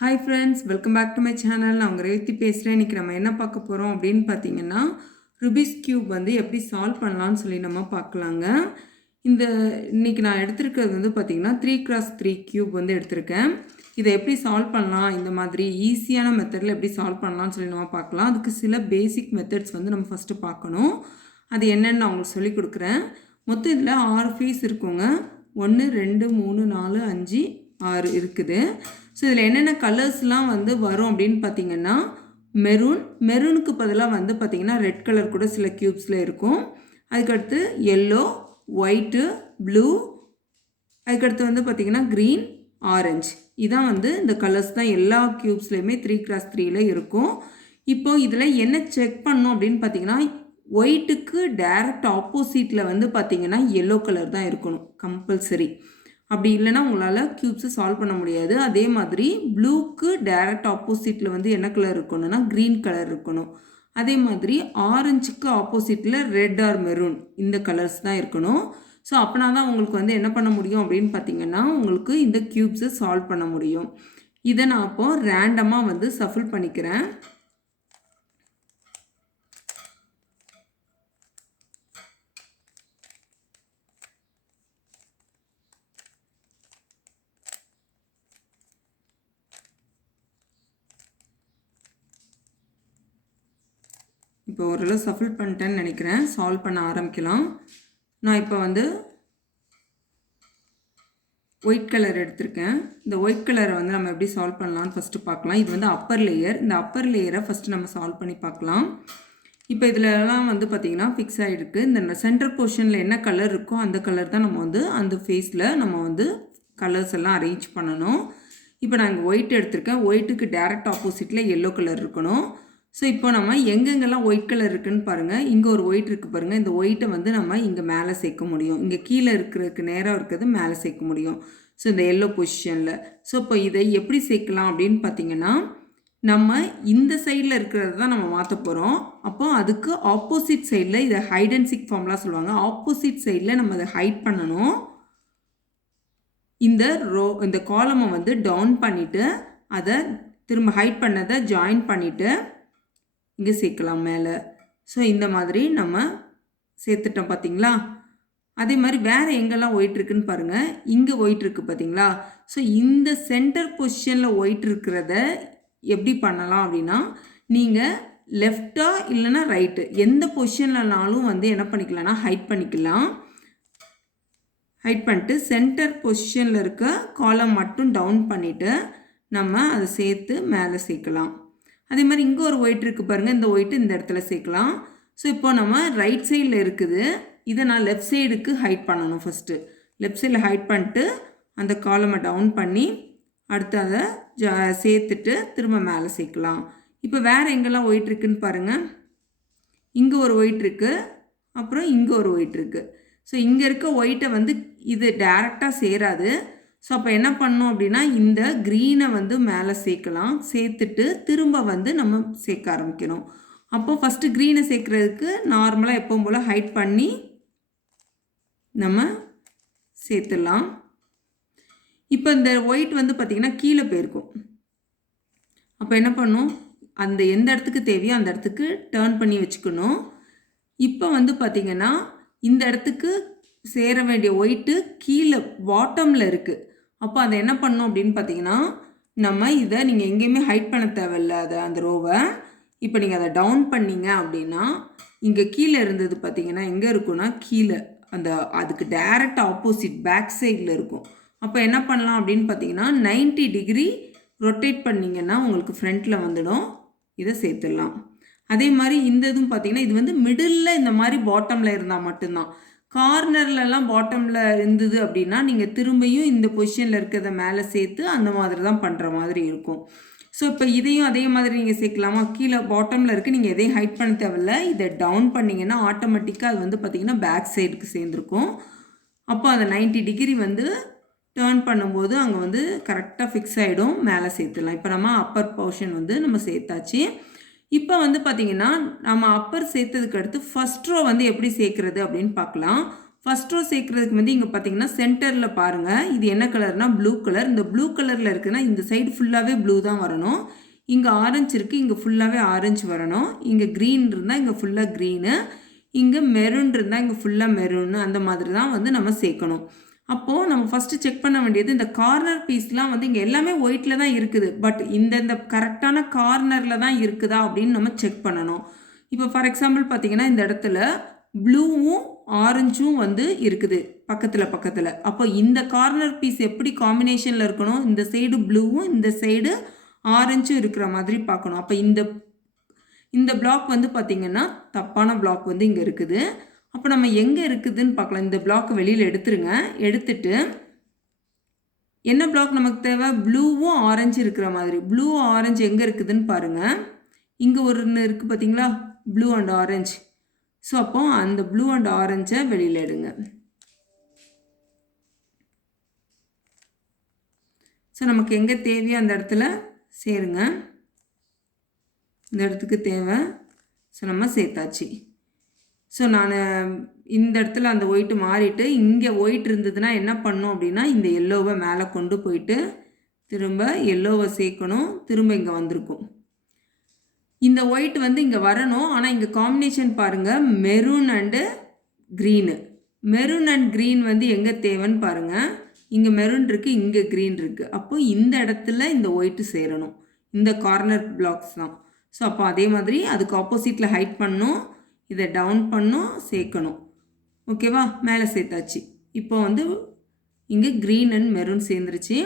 Hi friends, welcome back to my channel. நான் உங்கள் ரேவதி பேசுகிறேன். இன்றைக்கி நம்ம என்ன பார்க்க போகிறோம் அப்படின்னு பார்த்தீங்கன்னா, ருபிக்ஸ் கியூப் வந்து எப்படி சால்வ் பண்ணலான்னு சொல்லி நம்ம பார்க்கலாங்க. இன்றைக்கி நான் எடுத்திருக்கிறது வந்து பார்த்திங்கன்னா 3x3 கியூப் வந்து எடுத்திருக்கேன். இதை எப்படி சால்வ் பண்ணலாம், இந்த மாதிரி ஈஸியான மெத்தடில் எப்படி சால்வ் பண்ணலான்னு சொல்லி நம்ம பார்க்கலாம். அதுக்கு சில பேசிக் மெத்தட்ஸ் வந்து நம்ம ஃபஸ்ட்டு பார்க்கணும். அது என்னென்னு நான் உங்களுக்கு சொல்லிக் கொடுக்குறேன். மொத்தம் இதில் 6 ஃபேஸ் இருக்குங்க. 1 2 3 4 5 6 இருக்குது. ஸோ இதில் என்னென்ன கலர்ஸ்லாம் வந்து வரும் அப்படின்னு பார்த்தீங்கன்னா, மெரூனுக்கு பதிலாக வந்து பார்த்திங்கன்னா ரெட் கலர் கூட சில க்யூப்ஸில் இருக்கும். அதுக்கடுத்து எல்லோ, ஒயிட்டு, ப்ளூ, அதுக்கடுத்து வந்து பார்த்திங்கன்னா க்ரீன், ஆரஞ்சு. இதான் வந்து இந்த கலர்ஸ் தான் எல்லா க்யூப்ஸ்லேயுமே 3x3ல இருக்கும். இப்போது இதில் என்ன செக் பண்ணணும் அப்படின்னு பார்த்தீங்கன்னா, ஒயிட்டுக்கு டைரக்ட் ஆப்போசிட்டில் வந்து பார்த்திங்கன்னா எல்லோ கலர் தான் இருக்கணும் கம்பல்சரி. அப்படி இல்லைன்னா உங்களால் க்யூப்ஸை சால்வ் பண்ண முடியாது. அதே மாதிரி ப்ளூக்கு டைரக்ட் ஆப்போசிட்டில் வந்து என்ன கலர் இருக்கணும்னா க்ரீன் கலர் இருக்கணும். அதே மாதிரி ஆரஞ்சுக்கு ஆப்போசிட்டில் ரெட் ஆர் மெரூன், இந்த கலர்ஸ் தான் இருக்கணும். ஸோ அப்படின்னா தான் உங்களுக்கு வந்து என்ன பண்ண முடியும் அப்படின்னு பார்த்தீங்கன்னா, உங்களுக்கு இந்த க்யூப்ஸை சால்வ் பண்ண முடியும். இதை நான் அப்போது ரேண்டமாக வந்து சஃபில் பண்ணிக்கிறேன். இப்போ ஓரளவு சஃபில் பண்ணிட்டேன்னு நினைக்கிறேன். சால்வ் பண்ண ஆரம்பிக்கலாம். நான் இப்போ வந்து ஒயிட் கலர் எடுத்திருக்கேன். இந்த ஒயிட் கலரை வந்து நம்ம எப்படி சால்வ் பண்ணலான்னு ஃபஸ்ட்டு பார்க்கலாம். இது வந்து அப்பர் லேயர். இந்த அப்பர் லேயரை ஃபஸ்ட்டு நம்ம சால்வ் பண்ணி பார்க்கலாம். இப்போ இதிலலாம் வந்து பார்த்திங்கன்னா ஃபிக்ஸ் ஆகிருக்கு. இந்த சென்டர் போர்ஷனில் என்ன கலர் இருக்கோ அந்த கலர் தான் நம்ம வந்து அந்த ஃபேஸில் நம்ம வந்து கலர்ஸ் எல்லாம் அரேஞ்ச் பண்ணணும். இப்போ நான் இங்கே ஒயிட் எடுத்திருக்கேன். ஒயிட்டுக்கு டைரக்ட் ஆப்போசிட்டில் எல்லோ கலர் இருக்கணும். ஸோ இப்போ நம்ம எங்கெங்கெல்லாம் ஒயிட் கலர் இருக்குதுன்னு பாருங்கள். இங்கே ஒரு ஒயிட் இருக்குது பாருங்கள். இந்த ஒயிட்டை வந்து நம்ம இங்கே மேலே சேர்க்க முடியும். இங்கே கீழே இருக்கிறதுக்கு நேராக இருக்கிறது மேலே சேர்க்க முடியும். ஸோ இந்த எல்லோ பொசிஷனில். ஸோ இப்போ இதை எப்படி சேர்க்கலாம் அப்படின்னு பார்த்தீங்கன்னா, நம்ம இந்த சைடில் இருக்கிறது தான் நம்ம மாற்ற போகிறோம். அப்போ அதுக்கு ஆப்போசிட் சைடில் இதை ஹைட் அண்ட் சீக் ஃபார்ம்லாம் சொல்லுவாங்க. ஆப்போசிட் சைடில் நம்ம அதை ஹைட் பண்ணணும். இந்த காலமை வந்து டவுன் பண்ணிவிட்டு அதை திரும்ப ஹைட் பண்ணதை ஜாயின் பண்ணிவிட்டு இங்கே சேர்க்கலாம் மேலே. ஸோ இந்த மாதிரி நம்ம சேர்த்துட்டோம் பார்த்தீங்களா. அதே மாதிரி வேறு எங்கெல்லாம் ஒயிட் இருக்குதுன்னு பாருங்கள். இங்கே ஒயிட் இருக்குது பார்த்தீங்களா. ஸோ இந்த சென்டர் பொசிஷனில் ஒயிட் இருக்கிறத எப்படி பண்ணலாம் அப்படின்னா, நீங்கள் லெஃப்டாக இல்லைன்னா ரைட்டு எந்த பொசிஷன்லனாலும் வந்து என்ன பண்ணிக்கலாம்னா ஹைட் பண்ணிக்கலாம். ஹைட் பண்ணிட்டு சென்டர் பொசிஷனில் இருக்க காலம் மட்டும் டவுன் பண்ணிவிட்டு நம்ம அதை சேர்த்து மேலே சேர்க்கலாம். அதே மாதிரி இங்கே ஒரு ஒயிட் இருக்குது பாருங்கள். இந்த ஒயிட்டு இந்த இடத்துல சேர்க்கலாம். ஸோ இப்போ நம்ம ரைட் சைடில் இருக்குது. இதை நான் லெஃப்ட் சைடுக்கு ஹைட் பண்ணணும். ஃபஸ்ட்டு லெஃப்ட் சைடில் ஹைட் பண்ணிட்டு அந்த காலமை டவுன் பண்ணி அடுத்து அதை சேர்த்துட்டு திரும்ப மேலே சேர்க்கலாம். இப்போ வேறு எங்கெல்லாம் ஒயிட் இருக்குதுன்னு பாருங்கள். இங்கே ஒரு ஒயிட் இருக்குது, அப்புறம் இங்கே ஒரு ஒயிட் இருக்குது. ஸோ இங்கே இருக்க ஒயிட்டை வந்து இது டைரெக்டாக சேராது. ஸோ அப்போ என்ன பண்ணோம் அப்படின்னா, இந்த க்ரீனை வந்து மேலே சேர்க்கலாம். சேர்த்துட்டு திரும்ப வந்து நம்ம சேர்க்க ஆரம்பிக்கணும். அப்போது ஃபஸ்ட்டு க்ரீனை சேர்க்குறதுக்கு நார்மலாக எப்பவும் போல் ஹைட் பண்ணி நம்ம சேர்த்துடலாம். இப்போ இந்த ஒயிட் வந்து பார்த்திங்கன்னா கீழே போயிருக்கும். அப்போ என்ன பண்ணும், அந்த எந்த இடத்துக்கு தேவையோ அந்த இடத்துக்கு டேர்ன் பண்ணி வச்சுக்கணும். இப்போ வந்து பார்த்திங்கன்னா இந்த இடத்துக்கு சேர வேண்டிய ஒயிட்டு கீழே பாட்டமில் இருக்குது. அப்போ அதை என்ன பண்ணணும் அப்படின்னு பார்த்தீங்கன்னா, நம்ம இதை நீங்கள் எங்கேயுமே ஹைட் பண்ண தேவையில்ல. அந்த ரோவை இப்போ நீங்கள் அதை டவுன் பண்ணிங்க அப்படின்னா, இங்கே கீழே இருந்தது பார்த்தீங்கன்னா எங்கே இருக்குன்னா கீழே அதுக்கு டைரக்ட் ஆப்போசிட் பேக் சைடில் இருக்கும். அப்போ என்ன பண்ணலாம் அப்படின்னு பார்த்தீங்கன்னா 90 டிகிரி ரொட்டேட் பண்ணிங்கன்னா உங்களுக்கு ஃப்ரண்ட்டில் வந்துடும். இதை சேர்த்துடலாம். அதே மாதிரி இந்த இதுவும் பார்த்தீங்கன்னா இது வந்து மிடில் இந்த மாதிரி பாட்டமில் இருந்தால் மட்டும்தான். கார்னர்லலாம் பாட்டமில் இருந்தது அப்படின்னா நீங்கள் திரும்பியும் இந்த பொசிஷனில் இருக்கிறத மேலே சேர்த்து அந்த மாதிரி தான் பண்ணுற மாதிரி இருக்கும். ஸோ இப்போ இதையும் அதே மாதிரி நீங்கள் சேர்க்கலாமா. கீழே பாட்டமில் இருக்குது, நீங்கள் எதையும் ஹைட் பண்ண தேவையில்ல. இதை டவுன் பண்ணிங்கன்னா ஆட்டோமேட்டிக்காக அது வந்து பார்த்திங்கன்னா பேக் சைடுக்கு சேர்ந்துருக்கும். அப்போ அந்த 90 டிகிரி வந்து டேர்ன் பண்ணும்போது அங்கே வந்து கரெக்டாக ஃபிக்ஸ் ஆகிடும். மேலே சேர்த்துடலாம். இப்போ நம்ம அப்பர் போர்ஷன் வந்து நம்ம சேர்த்தாச்சு. இப்போ வந்து பார்த்திங்கன்னா நம்ம அப்பர் சேர்த்ததுக்கு அடுத்து ஃபஸ்ட் ரோ வந்து எப்படி சேர்க்குறது அப்படின்னு பார்க்கலாம். ஃபஸ்ட் ரோ சேர்க்குறதுக்கு வந்து இங்கே பார்த்தீங்கன்னா சென்டரில் பாருங்கள், இது என்ன கலர்னால் ப்ளூ கலர். இந்த ப்ளூ கலரில் இருக்குன்னா இந்த சைடு ஃபுல்லாகவே ப்ளூ தான் வரணும். இங்கே ஆரஞ்சு இருக்குது, இங்கே ஃபுல்லாகவே ஆரஞ்சு வரணும். இங்கே க்ரீன் இருந்தால் இங்கே ஃபுல்லாக க்ரீனு, இங்கே மெரூன் இருந்தால் இங்கே ஃபுல்லாக மெரூனு, அந்த மாதிரி தான் வந்து நம்ம சேர்க்கணும். அப்போது நம்ம ஃபஸ்ட்டு செக் பண்ண வேண்டியது இந்த கார்னர் பீஸ்லாம் வந்து இங்கே எல்லாமே ஒயிட்டில் தான் இருக்குது. பட் இந்த கரெக்டான கார்னரில் தான் இருக்குதா அப்படின்னு நம்ம செக் பண்ணணும். இப்போ ஃபார் எக்ஸாம்பிள் பார்த்தீங்கன்னா இந்த இடத்துல ப்ளூவும் ஆரஞ்சும் வந்து இருக்குது பக்கத்தில். அப்போ இந்த கார்னர் பீஸ் எப்படி காம்பினேஷனில் இருக்கணும், இந்த சைடு ப்ளூவும் இந்த சைடு ஆரஞ்சும் இருக்கிற மாதிரி பார்க்கணும். அப்போ இந்த பிளாக் வந்து பார்த்திங்கன்னா தப்பான பிளாக் வந்து இங்கே இருக்குது. அப்போ நம்ம எங்கே இருக்குதுன்னு பார்க்கலாம். இந்த பிளாக் வெளியில் எடுத்துருங்க. எடுத்துட்டு என்ன பிளாக் நமக்கு தேவை, ப்ளூவும் ஆரஞ்சு இருக்கிற மாதிரி. ப்ளூ ஆரஞ்சு எங்கே இருக்குதுன்னு பாருங்கள். இங்கே ஒன்று இருக்குது பார்த்தீங்களா, ப்ளூ அண்ட் ஆரஞ்சு. ஸோ அப்போ அந்த ப்ளூ அண்ட் ஆரஞ்சை வெளியில் எடுங்க. ஸோ நமக்கு எங்கே தேவையோ அந்த இடத்துல சேருங்க. இந்த இடத்துக்கு தேவை. ஸோ நம்ம சேர்த்தாச்சு. ஸோ நான் இந்த இடத்துல அந்த ஒயிட்டு மாறிட்டு இங்கே ஒயிட் இருந்ததுன்னா என்ன பண்ணணும் அப்படின்னா இந்த எல்லோவை மேலே கொண்டு போயிட்டு திரும்ப எல்லோவை சேர்க்கணும். திரும்ப இங்கே வந்திருக்கும். இந்த ஒயிட் வந்து இங்கே வரணும். ஆனால் இங்கே காம்பினேஷன் பாருங்கள், maroon and green. Maroon and green வந்து எங்கே தேவைன்னு பாருங்கள். இங்கே மெரூன் இருக்குது, இங்கே க்ரீன் இருக்குது. அப்போது இந்த இடத்துல இந்த ஒயிட்டு சேரணும். இந்த கார்னர் பிளாக்ஸ் தான். ஸோ அப்போ அதே மாதிரி அதுக்கு ஆப்போசிட்டில் ஹைட் பண்ணணும், இதை டவுன் பண்ணணும், சேர்க்கணும். ஓகேவா, மேலே சேர்த்தாச்சு. இப்போ வந்து இங்கே க்ரீன் அண்ட் மெரூன் சேர்ந்துருச்சு.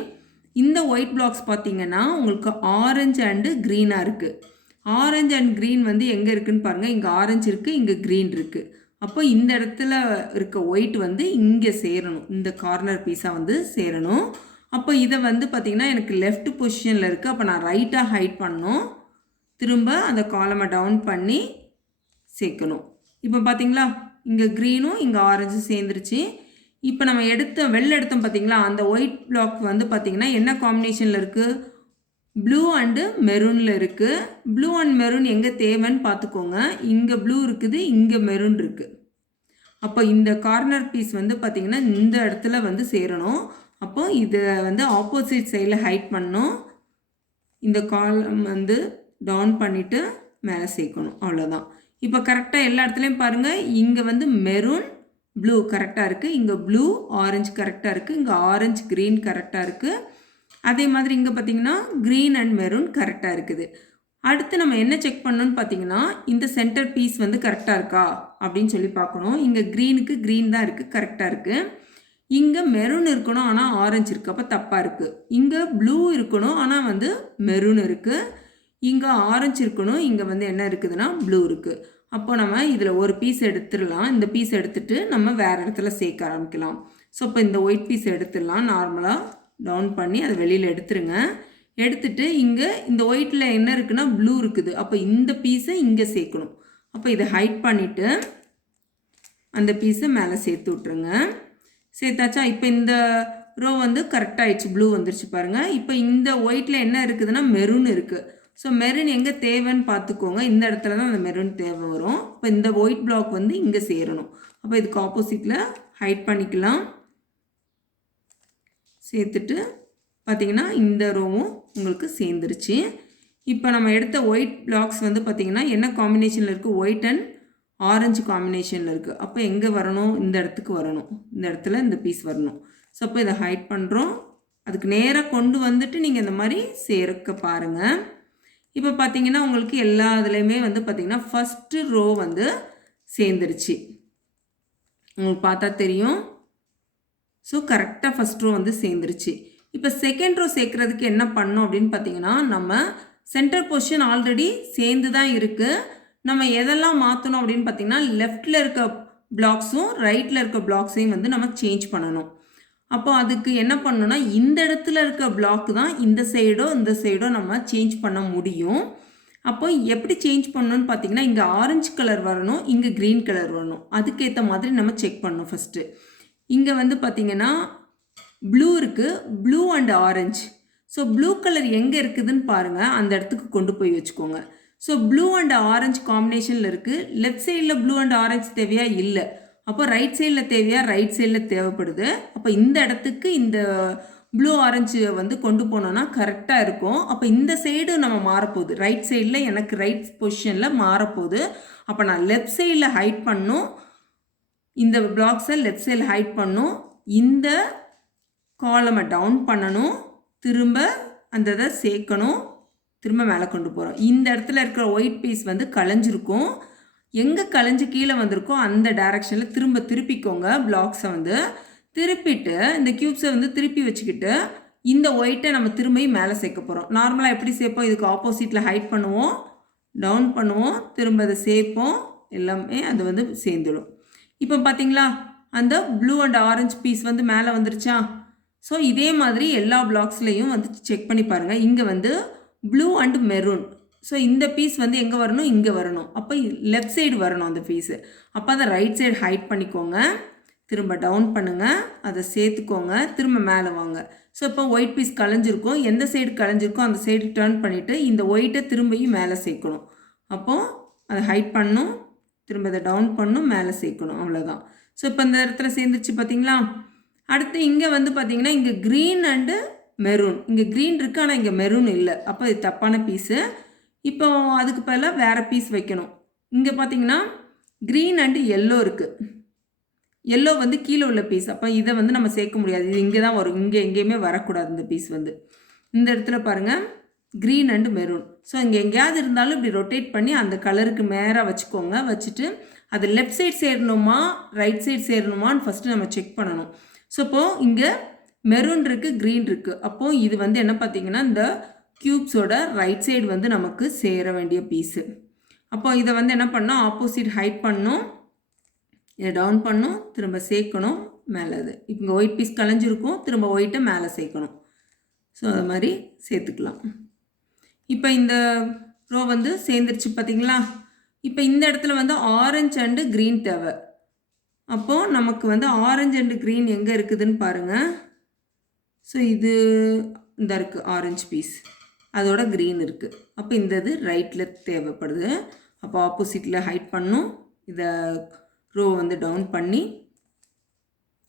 இந்த ஒயிட் பிளாக்ஸ் பார்த்திங்கன்னா உங்களுக்கு ஆரஞ்சு அண்டு க்ரீனாக இருக்குது. ஆரஞ்சு அண்ட் க்ரீன் வந்து எங்கே இருக்குதுன்னு பாருங்கள். இங்கே ஆரஞ்சு இருக்குது, இங்கே க்ரீன் இருக்குது. அப்போ இந்த இடத்துல இருக்க ஒயிட் வந்து இங்கே சேரணும், இந்த கார்னர் பீஸாக வந்து சேரணும். அப்போ இதை வந்து பார்த்திங்கன்னா எனக்கு லெஃப்ட் பொசிஷனில் இருக்குது. அப்போ நான் ரைட்டாக ஹைட் பண்ணணும். திரும்ப அந்த காலமை டவுன் பண்ணி சேர்க்கணும். இப்போ பார்த்திங்களா இங்கே க்ரீனும் இங்கே ஆரஞ்சும் சேர்ந்துருச்சு. இப்போ நம்ம வெளில எடுத்தோம் பார்த்திங்களா, அந்த ஒயிட் பிளாக் வந்து பார்த்திங்கன்னா என்ன காம்பினேஷனில் இருக்குது, ப்ளூ அண்டு மெரூனில் இருக்குது. ப்ளூ அண்ட் மெரூன் எங்கே தேவைன்னு பார்த்துக்கோங்க. இங்கே ப்ளூ இருக்குது, இங்கே மெரூன் இருக்குது. அப்போ இந்த கார்னர் பீஸ் வந்து பார்த்திங்கன்னா இந்த இடத்துல வந்து சேரணும். அப்போ இதை வந்து ஆப்போசிட் சைடில் ஹைட் பண்ணணும். இந்த காலம் வந்து டவுன் பண்ணிவிட்டு மேலே சேர்க்கணும். அவ்வளோதான். இப்போ கரெக்டாக எல்லா இடத்துலையும் பாருங்கள். இங்கே வந்து மெரூன் ப்ளூ கரெக்டாக இருக்குது, இங்கே ப்ளூ ஆரஞ்சு கரெக்டாக இருக்குது, இங்கே ஆரஞ்சு க்ரீன் கரெக்டாக இருக்குது. அதே மாதிரி இங்கே பார்த்திங்கன்னா க்ரீன் அண்ட் மெரூன் கரெக்டாக இருக்குது. அடுத்து நம்ம என்ன செக் பண்ணணும்னு பார்த்தீங்கன்னா இந்த சென்டர் பீஸ் வந்து கரெக்டாக இருக்கா அப்படின்னு சொல்லி பார்க்கணும். இங்கே க்ரீனுக்கு க்ரீன் தான் இருக்குது, கரெக்டாக இருக்குது. இங்கே மெரூன் இருக்கணும், ஆனால் ஆரஞ்சு இருக்குது, அப்போ தப்பாக இருக்குது. இங்கே ப்ளூ இருக்கணும், ஆனால் வந்து மெரூன் இருக்குது. இங்கே ஆரஞ்சு இருக்கணும், இங்கே வந்து என்ன இருக்குதுன்னா ப்ளூ இருக்குது. அப்போ நம்ம இதில் ஒரு பீஸ் எடுத்துடலாம். இந்த பீஸ் எடுத்துகிட்டு நம்ம வேறு இடத்துல சேர்க்க ஆரம்பிக்கலாம். ஸோ இப்போ இந்த ஒயிட் பீஸ் எடுத்துடலாம். நார்மலாக டவுன் பண்ணி அதை வெளியில் எடுத்துருங்க. எடுத்துட்டு இங்கே இந்த ஒயிட்டில் என்ன இருக்குன்னா ப்ளூ இருக்குது. அப்போ இந்த பீஸை இங்கே சேர்க்கணும். அப்போ இதை ஹைட் பண்ணிவிட்டு அந்த பீஸை மேலே சேர்த்து விட்ருங்க. சேர்த்தாச்சா? இப்போ இந்த ரோ வந்து கரெக்டாகிடுச்சு, ப்ளூ வந்துருச்சு பாருங்கள். இப்போ இந்த ஒயிட்டில் என்ன இருக்குதுன்னா மெரூன் இருக்குது. ஸோ மெரூன் எங்கே தேவைன்னு பார்த்துக்கோங்க. இந்த இடத்துல தான் அந்த மெரூன் தேவை வரும். இப்போ இந்த ஒயிட் பிளாக் வந்து இங்கே சேரணும். அப்போ இதுக்கு ஆப்போசிட்டில் ஹைட் பண்ணிக்கலாம். சேர்த்துட்டு பார்த்திங்கன்னா இந்த ரோவும் உங்களுக்கு சேர்ந்துருச்சு. இப்போ நம்ம எடுத்த ஒயிட் பிளாக்ஸ் வந்து பார்த்திங்கன்னா என்ன காம்பினேஷனில் இருக்குது, ஒயிட் அண்ட் ஆரஞ்சு காம்பினேஷனில் இருக்குது. அப்போ எங்கே வரணும், இந்த இடத்துக்கு வரணும். இந்த இடத்துல இந்த பீஸ் வரணும். ஸோ அப்போ இதை ஹைட் பண்ணுறோம். அதுக்கு நேராக கொண்டு வந்துட்டு நீங்கள் இந்த மாதிரி சேர்க்க பாருங்கள். இப்போ பார்த்திங்கன்னா உங்களுக்கு எல்லா இதுலேயுமே வந்து பார்த்திங்கன்னா ஃபஸ்ட்டு ரோ வந்து சேர்ந்துருச்சு. உங்களுக்கு பார்த்தா தெரியும். ஸோ கரெக்டாக ஃபஸ்ட் ரோ வந்து சேர்ந்துருச்சு. இப்போ செகண்ட் ரோ சேர்க்குறதுக்கு என்ன பண்ணோம் அப்படின்னு பார்த்தீங்கன்னா நம்ம சென்டர் பொசிஷன் ஆல்ரெடி சேர்ந்து தான் இருக்குது. நம்ம எதெல்லாம் மாற்றணும் அப்படின்னு பார்த்தீங்கன்னா லெஃப்டில் இருக்க பிளாக்ஸும் ரைட்டில் இருக்க பிளாக்ஸையும் வந்து நம்ம சேஞ்ச் பண்ணணும். அப்போ அதுக்கு என்ன பண்ணணும்னா இந்த இடத்துல இருக்க பிளாக் தான் இந்த சைடோ நம்ம சேஞ்ச் பண்ண முடியும். அப்போ எப்படி சேஞ்ச் பண்ணணும்னு பார்த்தீங்கன்னா இங்கே ஆரஞ்சு கலர் வரணும், இங்கே க்ரீன் கலர் வரணும். அதுக்கேற்ற மாதிரி நம்ம செக் பண்ணணும். ஃபஸ்ட்டு இங்கே வந்து பார்த்திங்கன்னா ப்ளூ இருக்குது, blue and orange. So blue colour எங்கே இருக்குதுன்னு பாருங்கள், அந்த இடத்துக்கு கொண்டு போய் வச்சுக்கோங்க. ஸோ ப்ளூ அண்ட் ஆரஞ்சு காம்பினேஷனில் இருக்குது. லெஃப்ட் சைடில் ப்ளூ அண்ட் ஆரஞ்சு தேவையா இல்லை. அப்போ ரைட் சைடில் தேவையா, ரைட் சைடில் தேவைப்படுது. அப்போ இந்த இடத்துக்கு இந்த ப்ளூ ஆரஞ்சு வந்து கொண்டு போனோன்னா கரெக்டாக இருக்கும். அப்போ இந்த சைடு நம்ம மாறப்போகுது, ரைட் சைடில் எனக்கு ரைட் பொசிஷனில் மாறப்போகுது. அப்போ நான் லெஃப்ட் சைடில் ஹைட் பண்ணும், இந்த பிளாக்ஸை லெஃப்ட் சைடில் ஹைட் பண்ணும், இந்த காலமை டவுன் பண்ணணும், திரும்ப அந்த இதை சேர்க்கணும், திரும்ப மேலே கொண்டு போகிறோம். இந்த இடத்துல இருக்கிற ஒயிட் பீஸ் வந்து கலைஞ்சிருக்கும், எங்கே கலைஞ்சு கீழே வந்திருக்கோ அந்த டைரெக்ஷனில் திருப்பிக்கோங்க. பிளாக்ஸை வந்து திருப்பிட்டு இந்த க்யூப்ஸை வந்து திருப்பி வச்சுக்கிட்டு இந்த ஒயிட்டை நம்ம திரும்பி மேலே சேர்க்க போகிறோம். நார்மலாக எப்படி சேர்ப்போம், இதுக்கு ஆப்போசிட்டில் ஹைட் பண்ணுவோம், டவுன் பண்ணுவோம், திரும்ப அதை சேர்ப்போம், எல்லாமே அது வந்து சேர்ந்துடும். இப்போ பார்த்தீங்களா அந்த ப்ளூ அண்ட் ஆரஞ்சு பீஸ் வந்து மேலே வந்துருச்சா? ஸோ இதே மாதிரி எல்லா பிளாக்ஸ்லேயும் வந்து செக் பண்ணி பாருங்கள். இங்கே வந்து ப்ளூ அண்ட் மெரூன், ஸோ இந்த பீஸ் வந்து எங்கே வரணும், இங்கே வரணும். அப்போ லெஃப்ட் சைடு வரணும் அந்த பீஸு. அப்போ அதை ரைட் சைடு ஹைட் பண்ணிக்கோங்க, திரும்ப டவுன் பண்ணுங்கள், அதை சேர்த்துக்கோங்க, திரும்ப மேலே வாங்க. ஸோ இப்போ ஒயிட் பீஸ் கலைஞ்சிருக்கும், எந்த சைடு கலைஞ்சிருக்கோ அந்த சைடு டர்ன் பண்ணிவிட்டு இந்த ஒயிட்டை திரும்பியும் மேலே சேர்க்கணும். அப்போது அதை ஹைட் பண்ணணும், திரும்ப அதை டவுன் பண்ணணும், மேலே சேர்க்கணும், அவ்வளோதான். ஸோ இப்போ இந்த இடத்துல சேர்ந்துருச்சு பார்த்தீங்களா? அடுத்து இங்கே வந்து பார்த்தீங்கன்னா இங்கே க்ரீன் அண்டு மெரூன், இங்கே க்ரீன் இருக்குது ஆனால் இங்கே மெரூன் இல்லை. அப்போ இது தப்பான பீஸு. இப்போ அதுக்கு பதிலாக வேறு பீஸ் வைக்கணும். இங்கே பார்த்தீங்கன்னா க்ரீன் அண்டு எல்லோ இருக்குது, எல்லோ வந்து கீழே உள்ள பீஸ். அப்போ இதை வந்து நம்ம சேர்க்க முடியாது, இது இங்கே தான் வரும், இங்கே எங்கேயுமே வரக்கூடாது இந்த பீஸ் வந்து. இந்த இடத்துல பாருங்கள் க்ரீன் அண்டு மெரூன். ஸோ இங்கே எங்கேயாவது இருந்தாலும் இப்படி ரொட்டேட் பண்ணி அந்த கலருக்கு மேலே வச்சுக்கோங்க. வச்சுட்டு அது லெஃப்ட் சைட் சேரணுமா ரைட் சைட் சேரணுமான்னு ஃபஸ்ட்டு நம்ம செக் பண்ணணும். ஸோ இப்போது இங்கே மெரூன் இருக்குது, க்ரீன் இருக்குது. அப்போது இது வந்து என்ன பார்த்தீங்கன்னா இந்த க்யூப்ஸோட ரைட் சைடு வந்து நமக்கு சேர வேண்டிய பீஸு. அப்போ இதை வந்து என்ன பண்ணோம், ஆப்போசிட் ஹைட் பண்ணணும், இதை டவுன் பண்ணணும், திரும்ப சேர்க்கணும் மேலே. இது இங்கே ஒயிட் பீஸ் கலைஞ்சிருக்கும், திரும்ப ஒயிட்டை மேலே சேர்க்கணும். ஸோ அது மாதிரி சேர்த்துக்கலாம். இப்போ இந்த ரோ வந்து சேர்ந்துருச்சு பார்த்தீங்களா? இப்போ இந்த இடத்துல வந்து ஆரஞ்சு அண்டு க்ரீன் தேவை. அப்போது நமக்கு வந்து ஆரஞ்சு அண்டு க்ரீன் எங்கே இருக்குதுன்னு பாருங்கள். ஸோ இது இந்த இருக்குது ஆரஞ்சு பீஸ், அதோட க்ரீன் இருக்குது. அப்போ இந்த இது ரைட்டில் தேவைப்படுது. அப்போ ஆப்போசிட்டில் ஹைட் பண்ணும், இதை ரோ வந்து டவுன் பண்ணி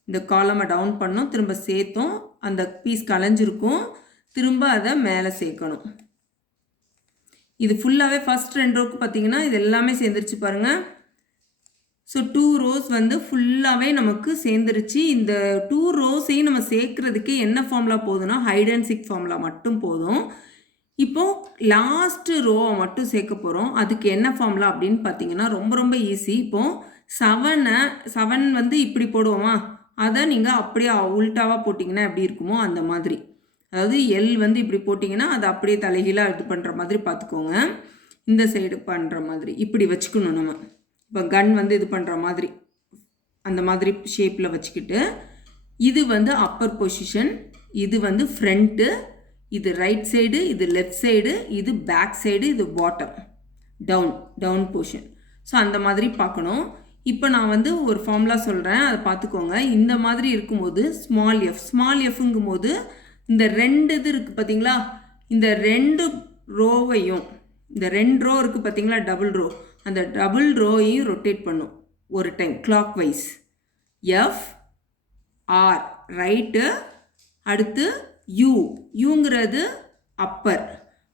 இந்த காலமை டவுன் பண்ணோம், திரும்ப சேர்த்தோம், அந்த பீஸ் கலைஞ்சிருக்கும், திரும்ப அதை மேலே சேர்க்கணும். இது ஃபுல்லாகவே ஃபஸ்ட் 2 ரோக்கு பார்த்தீங்கன்னா இது எல்லாமே சேர்ந்துருச்சு பாருங்கள். ஸோ 2 ரோஸ் வந்து ஃபுல்லாகவே நமக்கு சேர்ந்துருச்சு. இந்த 2 ரோஸையும் நம்ம சேர்க்குறதுக்கு என்ன ஃபார்முலா போதுன்னா ஹைட் அண்ட் சீக் ஃபார்முலா மட்டும் போதும். இப்போது லாஸ்ட்டு ரோவை மட்டும் சேர்க்க போகிறோம். அதுக்கு என்ன ஃபார்முலா அப்படின்னு பார்த்தீங்கன்னா ரொம்ப ரொம்ப ஈஸி. இப்போது 7 வந்து இப்படி போடுவோமா, அதை நீங்கள் அப்படியே உல்ட்டாவாக போட்டிங்கன்னா எப்படி இருக்குமோ அந்த மாதிரி. அதாவது எல் வந்து இப்படி போட்டிங்கன்னா அதை அப்படியே தலைகீழாக இது பண்ணுற மாதிரி பார்த்துக்கோங்க. இந்த சைடு பண்ணுற மாதிரி இப்படி வச்சுக்கணும் நம்ம. இப்போ கன் வந்து இது பண்ணுற மாதிரி அந்த மாதிரி ஷேப்பில் வச்சுக்கிட்டு, இது வந்து அப்பர் பொசிஷன், இது வந்து ஃப்ரண்ட்டு, இது ரைட் சைடு, இது லெஃப்ட் சைடு, இது பேக் சைடு, இது பாட்டம், டவுன் பொசிஷன். ஸோ அந்த மாதிரி பார்க்கணும். இப்போ நான் வந்து ஒரு ஃபார்முலா சொல்கிறேன், அதை பார்த்துக்கோங்க. இந்த மாதிரி இருக்கும்போது ஸ்மால் எஃப்ங்கும் போது இந்த 2 இது இருக்குது பார்த்தீங்களா, இந்த 2 ரோவையும், இந்த 2 ரோ இருக்குது பார்த்தீங்களா டபுள் ரோ, அந்த டபுள் ரோயையும் ரொட்டேட் பண்ணும் ஒரு time clockwise. FR right, அடுத்து யூங்கிறது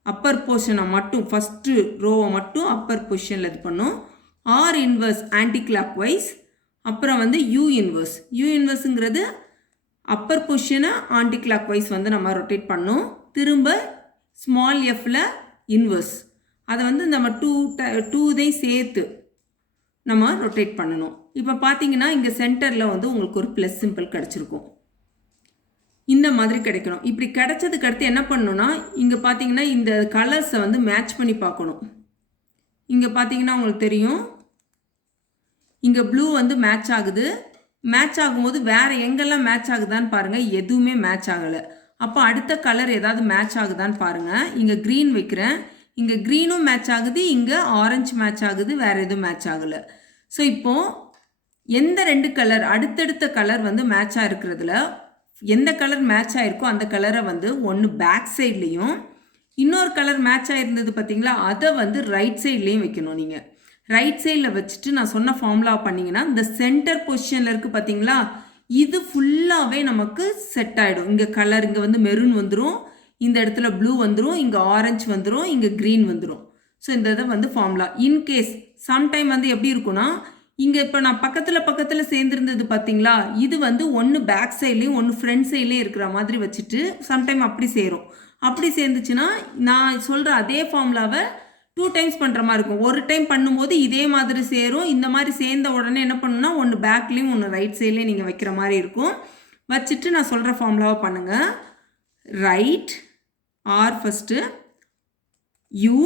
அப்பர் போர்ஷனை மட்டும் ஃபஸ்ட்டு ரோவை மட்டும் அப்பர் பொசிஷனில் இது பண்ணும். R inverse anticlockwise, அப்புறம் வந்து யூ இன்வர்ஸுங்கிறது அப்பர் பொசிஷனை ஆன்டி கிளாக் வைஸ் வந்து நம்ம ரொட்டேட் பண்ணோம். திரும்ப ஸ்மால் எஃப்பில் இன்வர்ஸ், அதை வந்து நம்ம 2 இதையும் சேர்த்து நம்ம ரொட்டேட் பண்ணணும். இப்போ பார்த்தீங்கன்னா இங்கே சென்டரில் வந்து உங்களுக்கு ஒரு ப்ளஸ் சிம்பிள் கிடச்சிருக்கும், இந்த மாதிரி கிடைக்கணும். இப்படி கிடைச்சதுக்கு அடுத்து என்ன பண்ணணும்னா இங்கே பார்த்தீங்கன்னா இந்த கலர்ஸை வந்து மேட்ச் பண்ணி பார்க்கணும். இங்கே பார்த்தீங்கன்னா உங்களுக்கு தெரியும், இங்கே ப்ளூ வந்து மேட்ச் ஆகுது. மேட்ச் ஆகும்போது வேறு எங்கெல்லாம் மேட்ச் ஆகுதான்னு பாருங்கள், எதுவுமே மேட்ச் ஆகலை. அப்போ அடுத்த கலர் ஏதாவது மேட்ச் ஆகுதான்னு பாருங்கள். இங்கே க்ரீன் வைக்கிறேன், இங்கே க்ரீனும் மேட்ச் ஆகுது, இங்கே ஆரஞ்சு மேட்ச் ஆகுது, வேறு எதுவும் மேட்ச் ஆகலை. ஸோ இப்போது எந்த 2 கலர் அடுத்தடுத்த கலர் வந்து மேட்சாக இருக்கிறதுல எந்த கலர் மேட்ச் ஆகிருக்கோ அந்த கலரை வந்து ஒன்று பேக் சைட்லேயும், இன்னொரு கலர் மேட்ச் ஆகிருந்தது பார்த்தீங்களா அதை வந்து ரைட் சைட்லேயும் வைக்கணும். நீங்கள் ரைட் சைடில் வச்சுட்டு நான் சொன்ன ஃபார்முலா பண்ணிங்கன்னா இந்த சென்டர் பொசிஷனில் இருக்குது பார்த்தீங்களா, இது ஃபுல்லாகவே நமக்கு செட் ஆகிடும். இங்கே கலர் இங்கே வந்து மெரூன் வந்துடும், இந்த இடத்துல ப்ளூ வந்துடும், இங்கே ஆரஞ்சு வந்துடும், இங்கே க்ரீன் வந்துடும். ஸோ இந்த இதை வந்து ஃபார்முலா. இன்கேஸ் சம்டைம் வந்து எப்படி இருக்குன்னா, இங்கே இப்போ நான் பக்கத்தில் சேர்ந்துருந்தது பார்த்தீங்களா, இது வந்து ஒன்று பேக் சைட்லேயும் ஒன்று ஃப்ரண்ட் சைட்லேயும் இருக்கிற மாதிரி வச்சுட்டு சம்டைம் அப்படி சேரும். அப்படி சேர்ந்துச்சுன்னா நான் சொல்கிற அதே ஃபார்முலாவை 2 டைம்ஸ் பண்ணுற மாதிரி இருக்கும். ஒரு டைம் பண்ணும்போது இதே மாதிரி சேரும். இந்த மாதிரி சேர்ந்த உடனே என்ன பண்ணணும்னா ஒன்று பேக்லேயும் ஒன்று ரைட் சைட்லேயும் நீங்கள் வைக்கிற மாதிரி இருக்கும். வச்சுட்டு நான் சொல்கிற ஃபார்முலாவை பண்ணுங்கள். Right R first U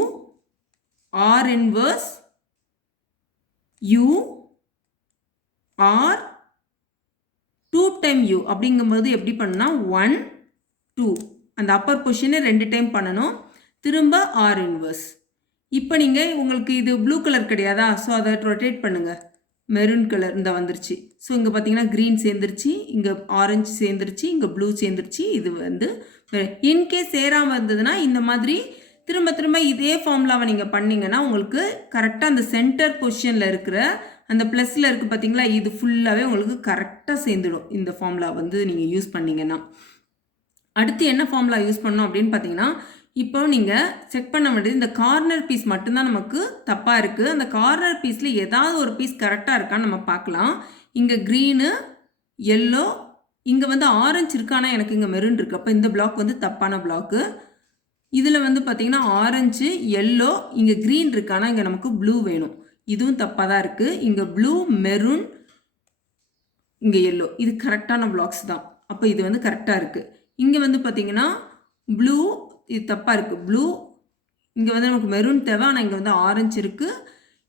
R inverse U R 2 time U அப்படிங்கும்போது எப்படி பண்ணுன்னா 1 2 அந்த அப்பர் பொசிஷனை 2 டைம் பண்ணணும். திரும்ப ஆர் இன்வர்ஸ். இப்போ நீங்கள் உங்களுக்கு இது ப்ளூ கலர் கிடையாதா, ஸோ அதை ரொட்டேட் பண்ணுங்கள். மெரூன் கலர் இந்த வந்துருச்சு. ஸோ இங்கே பார்த்தீங்கன்னா க்ரீன் சேர்ந்துருச்சு, இங்கே ஆரஞ்சு சேர்ந்துருச்சு, இங்கே ப்ளூ சேர்ந்துருச்சு. இது வந்து இன்கேஸ் சேராமல் இருந்ததுன்னா இந்த மாதிரி திரும்ப இதே ஃபார்முலாவை நீங்கள் பண்ணிங்கன்னா உங்களுக்கு கரெக்டாக அந்த சென்டர் பொசிஷனில் இருக்கிற அந்த ப்ளஸில் இருக்குது பார்த்தீங்களா, இது ஃபுல்லாகவே உங்களுக்கு கரெக்டாக சேர்ந்துடும் இந்த ஃபார்முலா வந்து நீங்கள் யூஸ் பண்ணிங்கன்னா. அடுத்து என்ன ஃபார்முலா யூஸ் பண்ணோம் அப்படின்னு பார்த்தீங்கன்னா, இப்போ நீங்கள் செக் பண்ண வேண்டியது இந்த கார்னர் பீஸ் மட்டும்தான் நமக்கு தப்பாக இருக்குது. அந்த கார்னர் பீஸில் ஏதாவது ஒரு பீஸ் கரெக்டாக இருக்கான்னு நம்ம பார்க்கலாம். இங்கே க்ரீனு எல்லோ இங்கே வந்து ஆரஞ்சு இருக்கானா, எனக்கு இங்கே மெரூன் இருக்குது. அப்போ இந்த பிளாக் வந்து தப்பான பிளாக்கு. இதில் வந்து பார்த்திங்கன்னா ஆரஞ்சு எல்லோ இங்கே க்ரீன் இருக்கானா, இங்கே நமக்கு ப்ளூ வேணும். இதுவும் தப்பாக தான் இருக்குது. இங்கே ப்ளூ மெரூன் இங்கே எல்லோ இது கரெக்டான பிளாக்ஸ் தான். அப்போ இது வந்து கரெக்டாக இருக்குது. இங்கே வந்து பார்த்திங்கன்னா ப்ளூ இது தப்பாக இருக்குது. ப்ளூ இங்கே வந்து நமக்கு மெரூன் தேவை, ஆனால் இங்கே வந்து ஆரஞ்சு இருக்குது.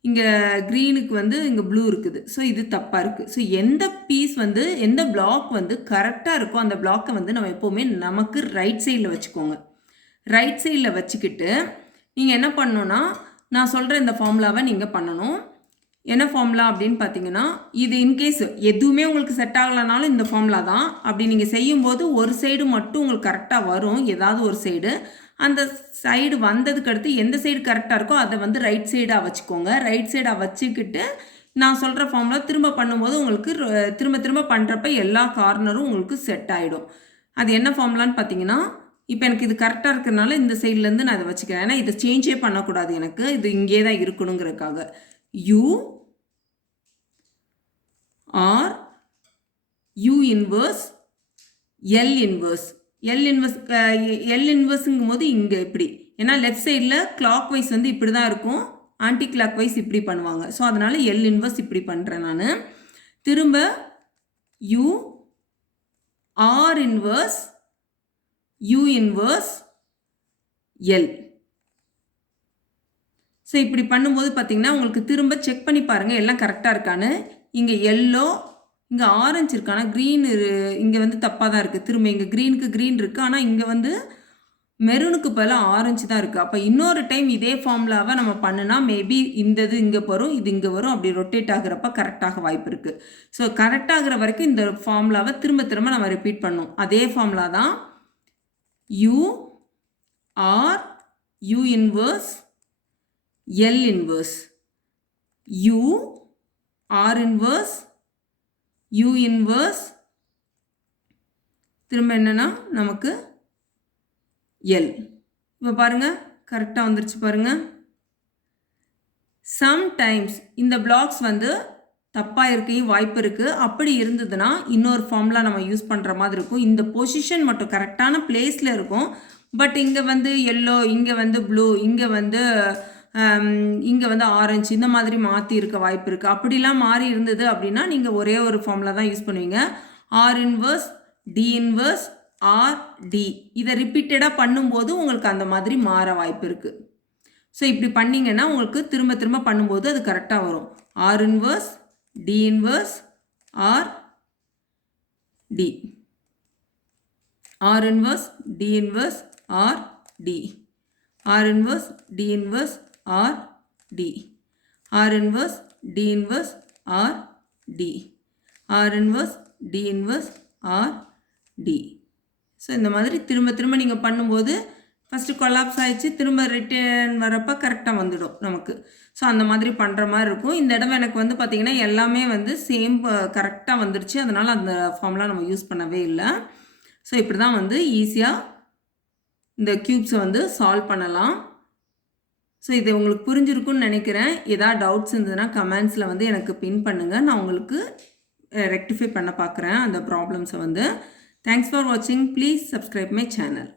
இங்கே க்ரீனுக்கு வந்து இங்கே ப்ளூ இருக்குது. ஸோ இது தப்பாக இருக்குது. ஸோ எந்த பீஸ் வந்து எந்த பிளாக் வந்து கரெக்டாக இருக்கோ அந்த பிளாக்கை வந்து நம்ம எப்போவுமே நமக்கு ரைட் சைடில் வச்சுக்கோங்க. ரைட் சைடில் வச்சுக்கிட்டு நீங்கள் என்ன பண்ணணுன்னா நான் சொல்கிற இந்த ஃபார்முலாவை நீங்கள் பண்ணணும். என்ன ஃபார்முலா அப்படின்னு பார்த்தீங்கன்னா, இது இன்கேஸ் எதுவுமே உங்களுக்கு செட் ஆகலைனாலும் இந்த ஃபார்முலா தான். அப்படி நீங்கள் செய்யும்போது ஒரு சைடு மட்டும் உங்களுக்கு கரெக்டாக வரும், ஏதாவது ஒரு சைடு. அந்த சைடு வந்ததுக்கு அடுத்து எந்த சைடு கரெக்டாக இருக்கோ அதை வந்து ரைட் சைடாக வச்சுக்கோங்க. ரைட் சைடாக வச்சுக்கிட்டு நான் சொல்கிற ஃபார்முலா திரும்ப பண்ணும்போது உங்களுக்கு திரும்ப பண்ணுறப்ப எல்லா கார்னரும் உங்களுக்கு செட் ஆகிடும். அது என்ன ஃபார்முலான்னு பார்த்தீங்கன்னா, இப்போ எனக்கு இது கரெக்டாக இருக்கிறதுனால இந்த சைட்லேருந்து நான் இதை வச்சுக்கிறேன். ஏன்னா இதை சேஞ்சே பண்ணக்கூடாது, எனக்கு இது இங்கே தான் இருக்கணுங்கிறதுக்காக. U or U inverse L inverse. L inverseங்கும் போது இங்கே இப்படி, ஏன்னா லெஃப்ட் சைடில் கிளாக் வைஸ் வந்து இப்படி தான் இருக்கும், ஆன்டி கிளாக் வைஸ் இப்படி பண்ணுவாங்க. ஸோ அதனால் L inverse இப்படி பண்ணுறேன் நான். திரும்ப U R inverse U inverse L. So இப்படி பண்ணும்போது பார்த்தீங்கன்னா உங்களுக்கு திரும்ப செக் பண்ணி பாருங்கள் எல்லாம் கரெக்டாக இருக்கான்னு. இங்கே எல்லோ இங்கே ஆரஞ்சு இருக்கானா, க்ரீன் இங்கே வந்து தப்பாக தான் இருக்குது. திரும்ப இங்கே க்ரீனுக்கு க்ரீன் இருக்குது, ஆனால் இங்கே வந்து மெரூனுக்கு பதிலாக ஆரஞ்சு தான் இருக்குது. அப்போ இன்னொரு டைம் இதே ஃபார்முலாவை நம்ம பண்ணுனா மேபி இந்த இது இங்கே வரும், இது இங்கே வரும். அப்படி ரொட்டேட் ஆகிறப்ப கரெக்டாக வாய்ப்பு இருக்குது. ஸோ கரெக்டாகிற வரைக்கும் இந்த ஃபார்முலாவை திரும்ப நம்ம ரிப்பீட் பண்ணோம். அதே ஃபார்முலா தான் U R U inverse L inverse U R inverse U inverse திரும்ப என்னன்னா நமக்கு L. இப்போ பாருங்கள் கரெக்டாக வந்துருச்சு பாருங்கள். சம்டைம்ஸ் இந்த பிளாக்ஸ் வந்து தப்பாக இருக்கையும் வாய்ப்பு இருக்குது. அப்படி இருந்ததுன்னா இன்னொரு ஃபார்முலா நம்ம யூஸ் பண்ணுற மாதிரி இருக்கும். இந்த பொசிஷன் மட்டும் கரெக்டான பிளேஸில் இருக்கும். பட் இங்கே வந்து எல்லோ, இங்கே வந்து ப்ளூ, இங்கே வந்து ஆரஞ்சு, இந்த மாதிரி மாற்றி இருக்க வாய்ப்பு இருக்குது. அப்படிலாம் மாறி இருந்தது அப்படின்னா நீங்கள் ஒரே ஒரு ஃபார்முலா தான் யூஸ் பண்ணுவீங்க. R inverse D inverse R D. இதை ரிப்பீட்டடாக பண்ணும்போது உங்களுக்கு அந்த மாதிரி மாற வாய்ப்பு இருக்குது. ஸோ இப்படி பண்ணிங்கன்னா உங்களுக்கு திரும்ப பண்ணும்போது அது கரெக்டாக வரும். R inverse D inverse R D, R inverse D inverse R D, R inverse D inverse R D, R inverse D inverse R D, R inverse D inverse R D. So இந்த மாதிரி திரும்ப நீங்கள் பண்ணும்போது first collapse ஆகிடுச்சு, திரும்ப return வரப்போ கரெக்டாக வந்துடும் நமக்கு. ஸோ அந்த மாதிரி பண்ணுற மாதிரி இருக்கும். இந்த இடம் எனக்கு வந்து பார்த்திங்கன்னா எல்லாமே வந்து சேம் கரெக்டாக வந்துடுச்சு. அதனால் அந்த ஃபார்ம்லாம் நம்ம யூஸ் பண்ணவே இல்லை. ஸோ இப்படி தான் வந்து ஈஸியாக இந்த க்யூப்ஸை வந்து சால்வ் பண்ணலாம். ஸோ இது உங்களுக்கு புரிஞ்சிருக்குன்னு நினைக்கிறேன். ஏதாவது டவுட்ஸ் இருந்ததுன்னா கமெண்ட்ஸில் வந்து எனக்கு பின் பண்ணுங்கள். நான் உங்களுக்கு ரெக்டிஃபை பண்ண பார்க்குறேன் அந்த ப்ராப்ளம்ஸை வந்து. தேங்க்ஸ் ஃபார் வாட்சிங். Please subscribe my channel.